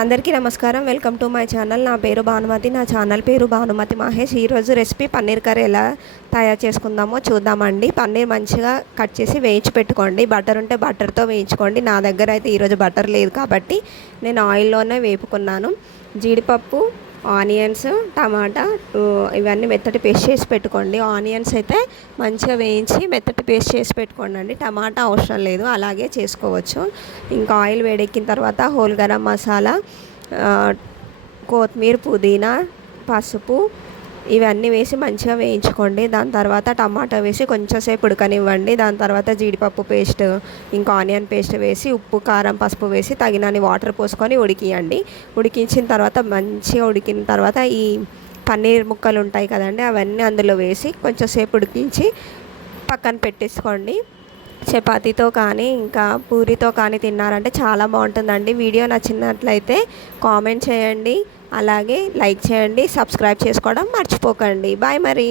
అందరికీ నమస్కారం. Welcome to my channel. నా పేరు భానుమతి. నా ఛానల్ పేరు భానుమతి మహేష్. ఈరోజు రెసిపీ పన్నీర్ కర్రీ ఎలా తయారు చేసుకుందామో చూద్దామండి. పన్నీర్ మంచిగా కట్ చేసి వేయించి పెట్టుకోండి. బటర్ ఉంటే బటర్తో వేయించుకోండి. నా దగ్గర అయితే ఈరోజు బటర్ లేదు కాబట్టి నేను ఆయిల్లోనే వేపుకున్నాను. జీడిపప్పు, ఆనియన్స్, టమాటా ఇవన్నీ మెత్తటి పేస్ట్ చేసి పెట్టుకోండి. ఆనియన్స్ అయితే మంచిగా వేయించి మెత్తటి పేస్ట్ చేసి పెట్టుకోండి అండి. టమాటా అవసరం లేదు, అలాగే చేసుకోవచ్చు. ఇంకా ఆయిల్ వేడెక్కిన తర్వాత హోల్ గరం మసాలా, కొత్తిమీర, పుదీనా, పసుపు ఇవన్నీ వేసి మంచిగా వేయించుకోండి. దాని తర్వాత టమాటా వేసి కొంచెంసేపు ఉడకనివ్వండి. దాని తర్వాత జీడిపప్పు పేస్ట్, ఇంకా ఆనియన్ పేస్ట్ వేసి ఉప్పు, కారం, పసుపు వేసి తగినన్ని వాటర్ పోసుకొని ఉడికియండి. ఉడికించిన తర్వాత మంచిగా ఉడికిన తర్వాత ఈ పన్నీర్ ముక్కలు ఉంటాయి కదండి, అవన్నీ అందులో వేసి కొంచెంసేపు ఉడికించి పక్కన పెట్టేసుకోండి. చపాతీతో కానీ ఇంకా పూరితో కానీ తిన్నారంటే చాలా బాగుంటుందండి. వీడియో నచ్చినట్లయితే కామెంట్ చేయండి, అలాగే లైక్ చేయండి, సబ్స్క్రైబ్ చేసుకోవడం మర్చిపోకండి. బాయ్ మరి.